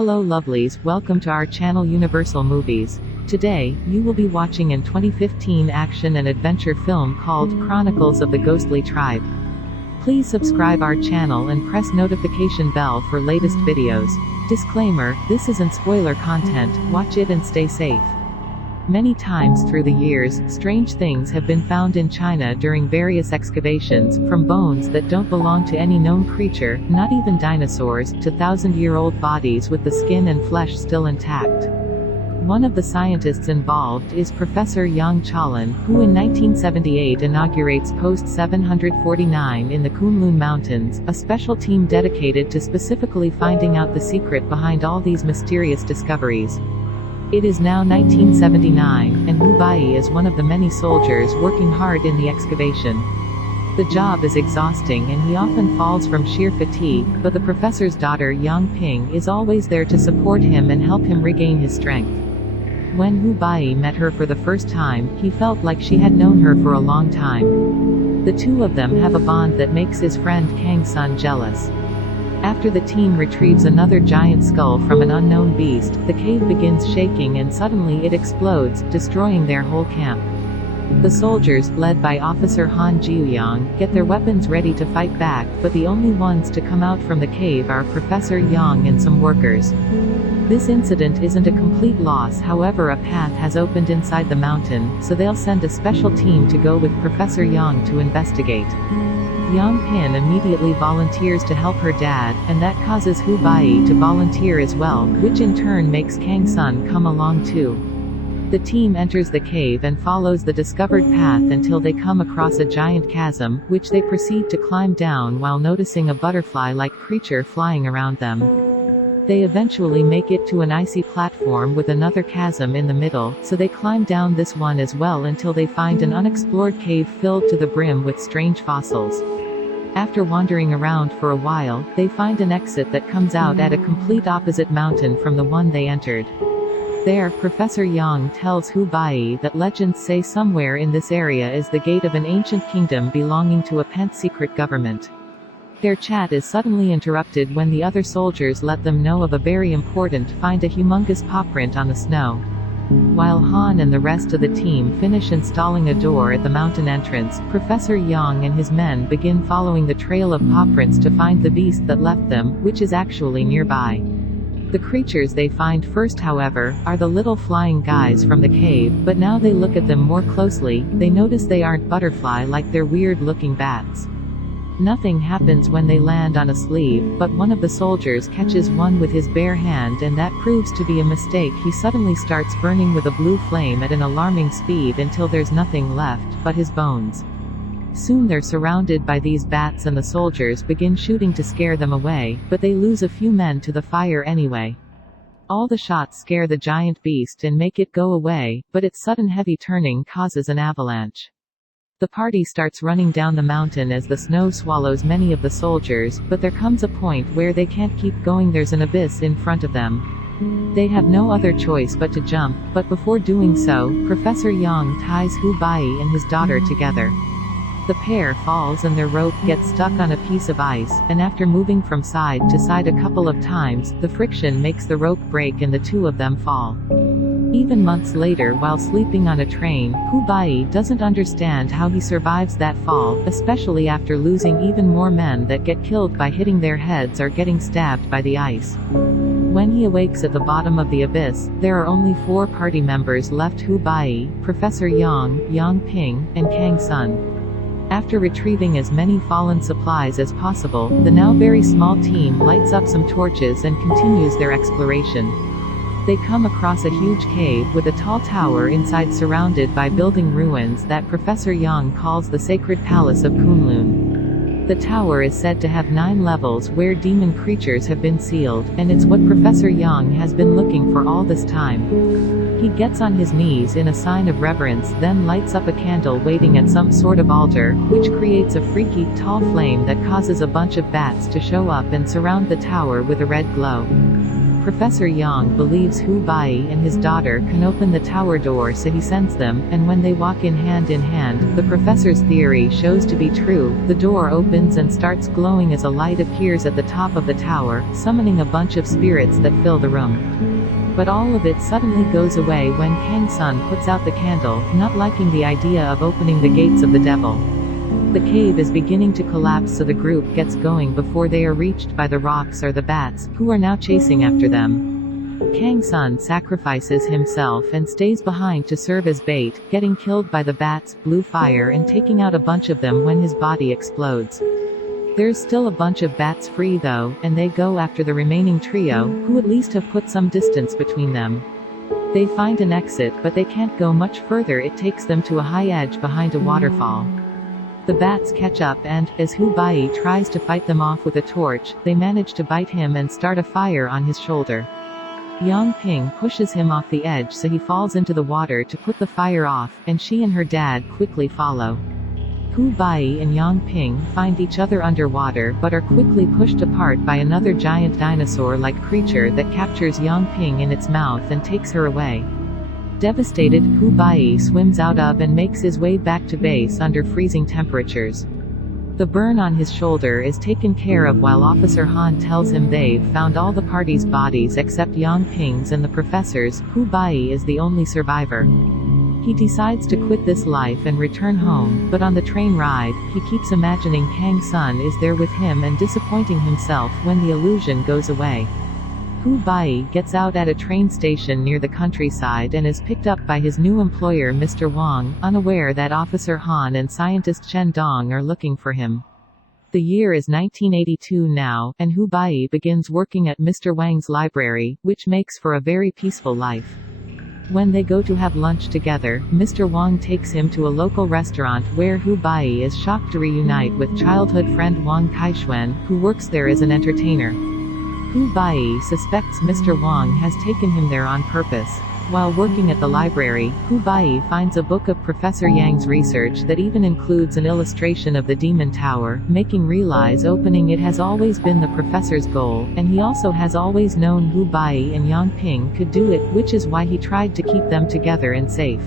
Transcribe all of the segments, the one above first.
Hello lovelies, welcome to our channel Universal Movies. Today, you will be watching an 2015 action and adventure film called Chronicles of the Ghostly Tribe. Please subscribe our channel and press notification bell for latest videos. Disclaimer, this isn't spoiler content, watch it and stay safe. Many times through the years, strange things have been found in China during various excavations, from bones that don't belong to any known creature, not even dinosaurs, to thousand-year-old bodies with the skin and flesh still intact. One of the scientists involved is Professor Yang Chen, who in 1978 inaugurates Post 749 in the Kunlun Mountains, a special team dedicated to specifically finding out the secret behind all these mysterious discoveries. It is now 1979, and Bayi is one of the many soldiers working hard in the excavation. The job is exhausting and he often falls from sheer fatigue, but the professor's daughter Yang Ping is always there to support him and help him regain his strength. When Bayi met her for the first time, he felt like she had known her for a long time. The two of them have a bond that makes his friend Qingxiang jealous. After the team retrieves another giant skull from an unknown beast, the cave begins shaking and suddenly it explodes, destroying their whole camp. The soldiers, led by Officer Han Jiuyang, get their weapons ready to fight back, but the only ones to come out from the cave are Professor Yang and some workers. This incident isn't a complete loss, however a path has opened inside the mountain, so they'll send a special team to go with Professor Yang to investigate. Yang Pin immediately volunteers to help her dad, and that causes Bayi to volunteer as well, which in turn makes Qingxiang come along too. The team enters the cave and follows the discovered path until they come across a giant chasm, which they proceed to climb down while noticing a butterfly-like creature flying around them. They eventually make it to an icy platform with another chasm in the middle, so they climb down this one as well until they find an unexplored cave filled to the brim with strange fossils. After wandering around for a while, they find an exit that comes out at a complete opposite mountain from the one they entered. There, Professor Yang tells Bayi that legends say somewhere in this area is the gate of an ancient kingdom belonging to a pent-secret government. Their chat is suddenly interrupted when the other soldiers let them know of a very important find, a humongous paw print on the snow. While Han and the rest of the team finish installing a door at the mountain entrance, Professor Yang and his men begin following the trail of paw prints to find the beast that left them, which is actually nearby. The creatures they find first, however, are the little flying guys from the cave, but now they look at them more closely, they notice they aren't butterfly like they're weird-looking bats. Nothing happens when they land on a sleeve, but one of the soldiers catches one with his bare hand and that proves to be a mistake. He suddenly starts burning with a blue flame at an alarming speed until there's nothing left but his bones. Soon they're surrounded by these bats and the soldiers begin shooting to scare them away, but they lose a few men to the fire anyway. All the shots scare the giant beast and make it go away, but its sudden heavy turning causes an avalanche. The party starts running down the mountain as the snow swallows many of the soldiers, but there comes a point where they can't keep going. There's an abyss in front of them. They have no other choice but to jump, but before doing so, Professor Yang ties Bayi and his daughter together. The pair falls and their rope gets stuck on a piece of ice, and after moving from side to side a couple of times, the friction makes the rope break and the two of them fall. Even months later, while sleeping on a train, Bayi doesn't understand how he survives that fall, especially after losing even more men that get killed by hitting their heads or getting stabbed by the ice. When he awakes at the bottom of the abyss, there are only 4 party members left: Bayi, Professor Yang, Yang Ping, and Qingxiang. After retrieving as many fallen supplies as possible, the now very small team lights up some torches and continues their exploration. They come across a huge cave with a tall tower inside surrounded by building ruins that Professor Yang calls the Sacred Palace of Kunlun. The tower is said to have 9 levels where demon creatures have been sealed, and it's what Professor Yang has been looking for all this time. He gets on his knees in a sign of reverence, then lights up a candle waiting at some sort of altar, which creates a freaky, tall flame that causes a bunch of bats to show up and surround the tower with a red glow. Professor Yang believes Bayi and his daughter can open the tower door, so he sends them, and when they walk in hand, the professor's theory shows to be true. The door opens and starts glowing as a light appears at the top of the tower, summoning a bunch of spirits that fill the room. But all of it suddenly goes away when Kang Sun puts out the candle, not liking the idea of opening the gates of the devil. The cave is beginning to collapse, so the group gets going before they are reached by the rocks or the bats, who are now chasing after them. Kang Sun sacrifices himself and stays behind to serve as bait, getting killed by the bats, blue fire and taking out a bunch of them when his body explodes. There's still a bunch of bats free though, and they go after the remaining trio, who at least have put some distance between them. They find an exit, but they can't go much further. It takes them to a high edge behind a waterfall. The bats catch up and, as Bayi tries to fight them off with a torch, they manage to bite him and start a fire on his shoulder. Yang Ping pushes him off the edge, so he falls into the water to put the fire off, and she and her dad quickly follow. Bayi and Yang Ping find each other underwater but are quickly pushed apart by another giant dinosaur-like creature that captures Yang Ping in its mouth and takes her away. Devastated, Bayi swims out of and makes his way back to base under freezing temperatures. The burn on his shoulder is taken care of while Officer Han tells him they've found all the party's bodies except Yang Ping's and the professor's. Bayi is the only survivor. He decides to quit this life and return home, but on the train ride, he keeps imagining Kang Sun is there with him and disappointing himself when the illusion goes away. Bayi gets out at a train station near the countryside and is picked up by his new employer Mr. Wang, unaware that Officer Han and scientist Chen Dong are looking for him. The year is 1982 now, and Bayi begins working at Mr. Wang's library, which makes for a very peaceful life. When they go to have lunch together, Mr. Wang takes him to a local restaurant where Bayi is shocked to reunite with childhood friend Wang Qingxiang, who works there as an entertainer. Bayi suspects Mr. Wang has taken him there on purpose. While working at the library, Bayi finds a book of Professor Yang's research that even includes an illustration of the Demon Tower, making realize opening it has always been the professor's goal, and he also has always known Bayi and Yang Ping could do it, which is why he tried to keep them together and safe.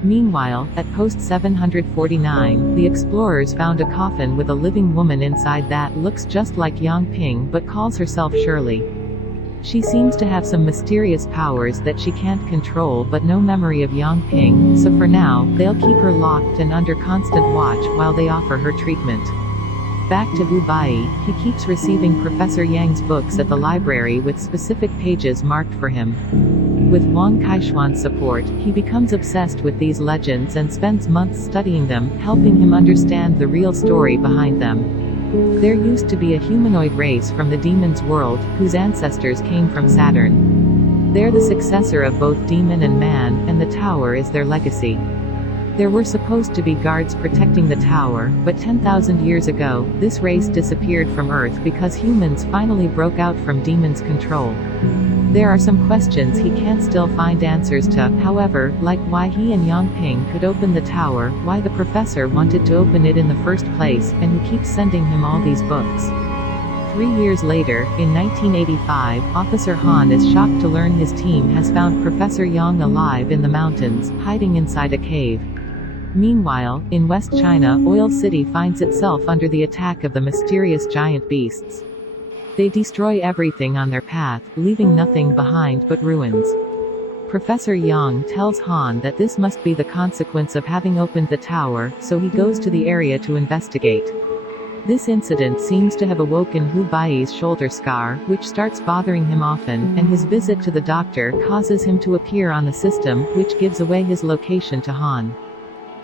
Meanwhile, at post 749, the explorers found a coffin with a living woman inside that looks just like Yang Ping but calls herself Shirley. She seems to have some mysterious powers that she can't control but no memory of Yang Ping, so for now, they'll keep her locked and under constant watch while they offer her treatment. Back to Bayi, he keeps receiving Professor Yang's books at the library with specific pages marked for him. With Wang Qingxiang's support, he becomes obsessed with these legends and spends months studying them, helping him understand the real story behind them. There used to be a humanoid race from the demon's world, whose ancestors came from Saturn. They're the successor of both demon and man, and the tower is their legacy. There were supposed to be guards protecting the tower, but 10,000 years ago, this race disappeared from Earth because humans finally broke out from demons' control. There are some questions he can't still find answers to, however, like why he and Yang Ping could open the tower, why the professor wanted to open it in the first place, and who keeps sending him all these books. 3 years later, in 1985, Officer Han is shocked to learn his team has found Professor Yang alive in the mountains, hiding inside a cave. Meanwhile, in West China, Oil City finds itself under the attack of the mysterious giant beasts. They destroy everything on their path, leaving nothing behind but ruins. Professor Yang tells Han that this must be the consequence of having opened the tower, so he goes to the area to investigate. This incident seems to have awoken Bayi's shoulder scar, which starts bothering him often, and his visit to the doctor causes him to appear on the system, which gives away his location to Han.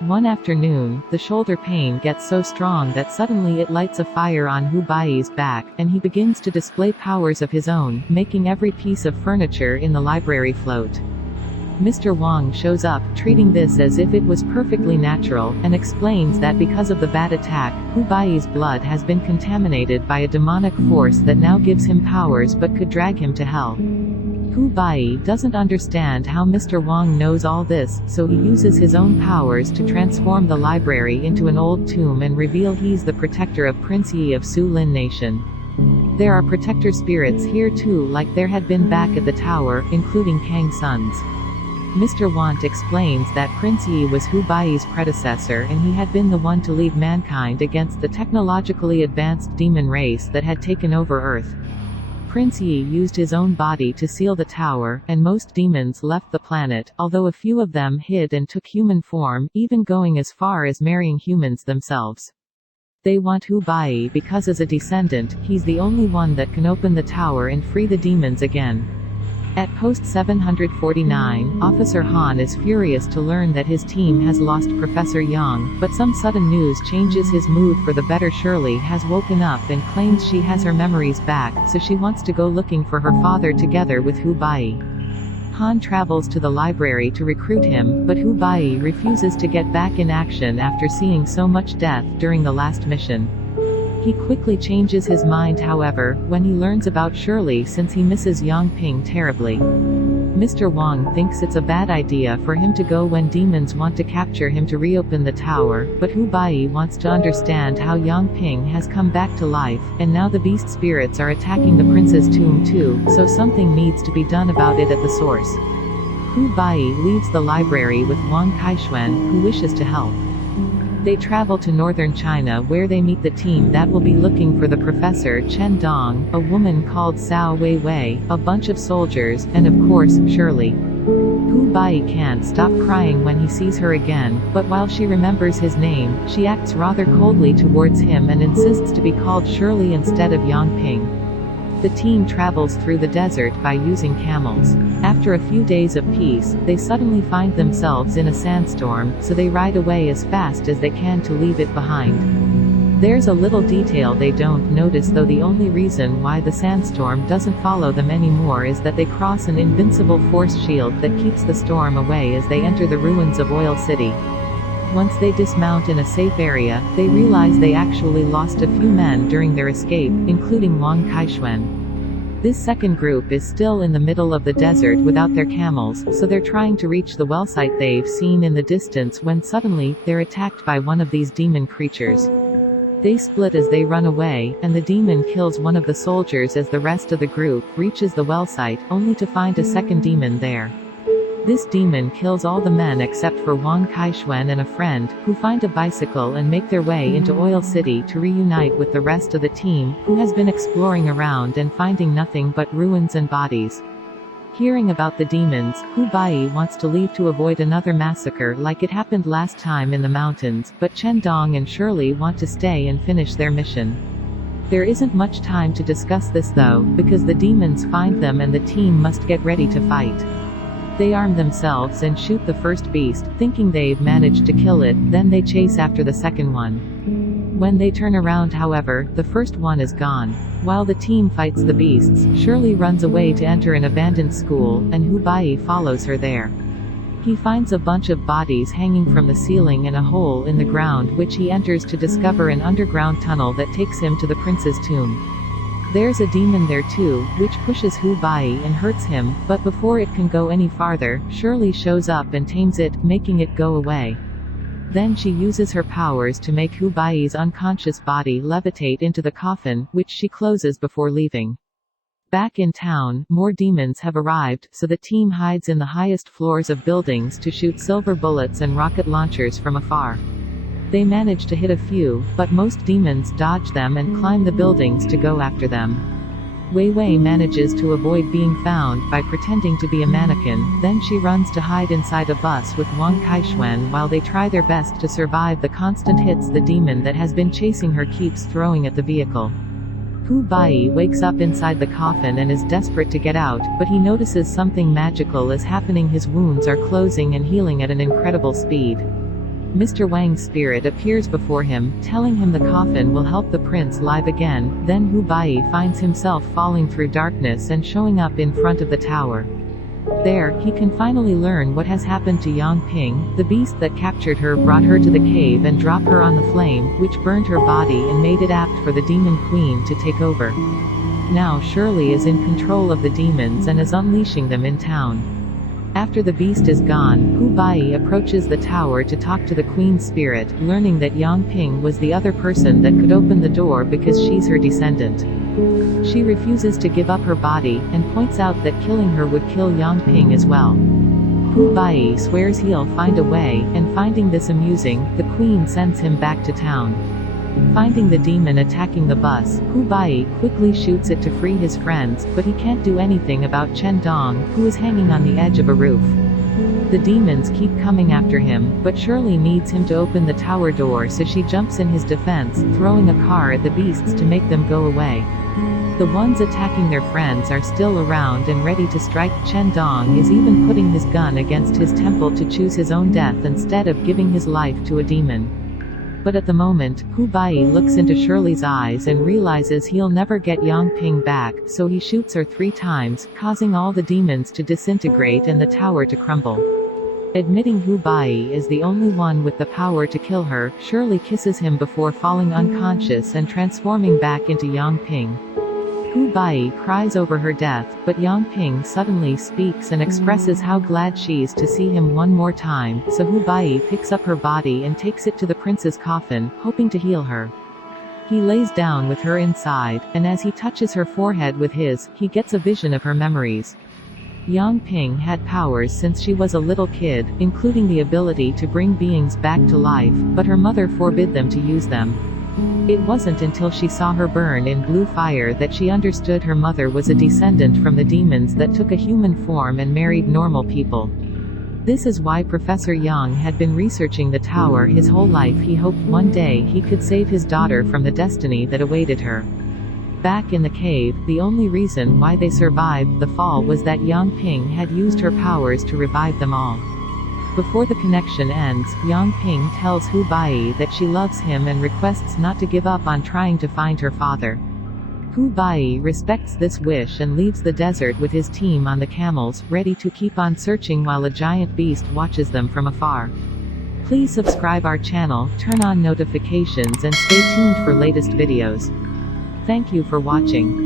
One afternoon, the shoulder pain gets so strong that suddenly it lights a fire on Bayi's back, and he begins to display powers of his own, making every piece of furniture in the library float. Mr. Wang shows up, treating this as if it was perfectly natural, and explains that because of the bat attack, Bayi's blood has been contaminated by a demonic force that now gives him powers but could drag him to hell. Bayi doesn't understand how Mr. Wang knows all this, so he uses his own powers to transform the library into an old tomb and reveal he's the protector of Prince Yi of Su Lin Nation. There are protector spirits here too, like there had been back at the tower, including Kang's sons. Mr. Want explains that Prince Yi was Hu Baiyi's predecessor and he had been the one to lead mankind against the technologically advanced demon race that had taken over Earth. Prince Yi used his own body to seal the tower, and most demons left the planet, although a few of them hid and took human form, even going as far as marrying humans themselves. They want Hu Baiyi because as a descendant, he's the only one that can open the tower and free the demons again. At post 749, Officer Han is furious to learn that his team has lost Professor Yang, but some sudden news changes his mood for the better. Shirley has woken up and claims she has her memories back, so she wants to go looking for her father together with Hu Baiyi. Han travels to the library to recruit him, but Hu Baiyi refuses to get back in action after seeing so much death during the last mission. He quickly changes his mind however, when he learns about Shirley since he misses Yang Ping terribly. Mr. Wang thinks it's a bad idea for him to go when demons want to capture him to reopen the tower, but Hu Baiyi wants to understand how Yang Ping has come back to life, and now the beast spirits are attacking the prince's tomb too, so something needs to be done about it at the source. Hu Baiyi leaves the library with Wang Qingxiang, who wishes to help. They travel to northern China where they meet the team that will be looking for the Professor Chen Dong, a woman called Cao Wei Wei, a bunch of soldiers, and of course, Shirley. Hu Baiyi can't stop crying when he sees her again, but while she remembers his name, she acts rather coldly towards him and insists to be called Shirley instead of Yang Ping. The team travels through the desert by using camels. After a few days of peace, they suddenly find themselves in a sandstorm, so they ride away as fast as they can to leave it behind. There's a little detail they don't notice though. The only reason why the sandstorm doesn't follow them anymore is that they cross an invincible force shield that keeps the storm away as they enter the ruins of Oil City. Once they dismount in a safe area, they realize they actually lost a few men during their escape, including Wang Qingxiang. This second group is still in the middle of the desert without their camels, so they're trying to reach the well site they've seen in the distance when suddenly, they're attacked by one of these demon creatures. They split as they run away, and the demon kills one of the soldiers as the rest of the group reaches the well site, only to find a second demon there. This demon kills all the men except for Wang Qingxiang and a friend, who find a bicycle and make their way into Oil City to reunite with the rest of the team, who has been exploring around and finding nothing but ruins and bodies. Hearing about the demons, Hu Baiyi wants to leave to avoid another massacre like it happened last time in the mountains, but Chen Dong and Shirley want to stay and finish their mission. There isn't much time to discuss this though, because the demons find them and the team must get ready to fight. They arm themselves and shoot the first beast, thinking they've managed to kill it, then they chase after the second one. When they turn around however, the first one is gone. While the team fights the beasts, Shirley runs away to enter an abandoned school, and Hu Baiyi follows her there. He finds a bunch of bodies hanging from the ceiling and a hole in the ground which he enters to discover an underground tunnel that takes him to the prince's tomb. There's a demon there too, which pushes Hu Baiyi and hurts him, but before it can go any farther, Shirley shows up and tames it, making it go away. Then she uses her powers to make Hu Baiyi's unconscious body levitate into the coffin, which she closes before leaving. Back in town, more demons have arrived, so the team hides in the highest floors of buildings to shoot silver bullets and rocket launchers from afar. They manage to hit a few, but most demons dodge them and climb the buildings to go after them. Wei Wei manages to avoid being found by pretending to be a mannequin, then she runs to hide inside a bus with Wang Qingxiang while they try their best to survive the constant hits the demon that has been chasing her keeps throwing at the vehicle. Hu Baiyi wakes up inside the coffin and is desperate to get out, but he notices something magical is happening. His wounds are closing and healing at an incredible speed. Mr. Wang's spirit appears before him, telling him the coffin will help the prince live again. Then Hu Baiyi finds himself falling through darkness and showing up in front of the tower. There, he can finally learn what has happened to Yang Ping. The beast that captured her brought her to the cave and dropped her on the flame, which burned her body and made it apt for the demon queen to take over. Now Shirley is in control of the demons and is unleashing them in town. After the beast is gone, Bayi approaches the tower to talk to the queen's spirit, learning that Yang Ping was the other person that could open the door because she's her descendant. She refuses to give up her body, and points out that killing her would kill Yang Ping as well. Bayi swears he'll find a way, and finding this amusing, the queen sends him back to town. Finding the demon attacking the bus, Bayi quickly shoots it to free his friends, but he can't do anything about Chen Dong, who is hanging on the edge of a roof. The demons keep coming after him, but Shirley needs him to open the tower door, so she jumps in his defense, throwing a car at the beasts to make them go away. The ones attacking their friends are still around and ready to strike. Chen Dong is even putting his gun against his temple to choose his own death instead of giving his life to a demon. But at the moment, Bayi looks into Shirley's eyes and realizes he'll never get Yang Ping back, so he shoots her 3 times, causing all the demons to disintegrate and the tower to crumble. Admitting Bayi is the only one with the power to kill her, Shirley kisses him before falling unconscious and transforming back into Yang Ping. Bayi cries over her death, but Yang Ping suddenly speaks and expresses how glad she's to see him one more time, so Bayi picks up her body and takes it to the prince's coffin, hoping to heal her. He lays down with her inside, and as he touches her forehead with his, he gets a vision of her memories. Yang Ping had powers since she was a little kid, including the ability to bring beings back to life, but her mother forbid them to use them. It wasn't until she saw her burn in blue fire that she understood her mother was a descendant from the demons that took a human form and married normal people. This is why Professor Yang had been researching the tower his whole life. He hoped one day he could save his daughter from the destiny that awaited her. Back in the cave, the only reason why they survived the fall was that Yang Ping had used her powers to revive them all. Before the connection ends, Yang Ping tells Bayi that she loves him and requests not to give up on trying to find her father. Bayi respects this wish and leaves the desert with his team on the camels, ready to keep on searching while a giant beast watches them from afar. Please subscribe our channel, turn on notifications and stay tuned for latest videos. Thank you for watching.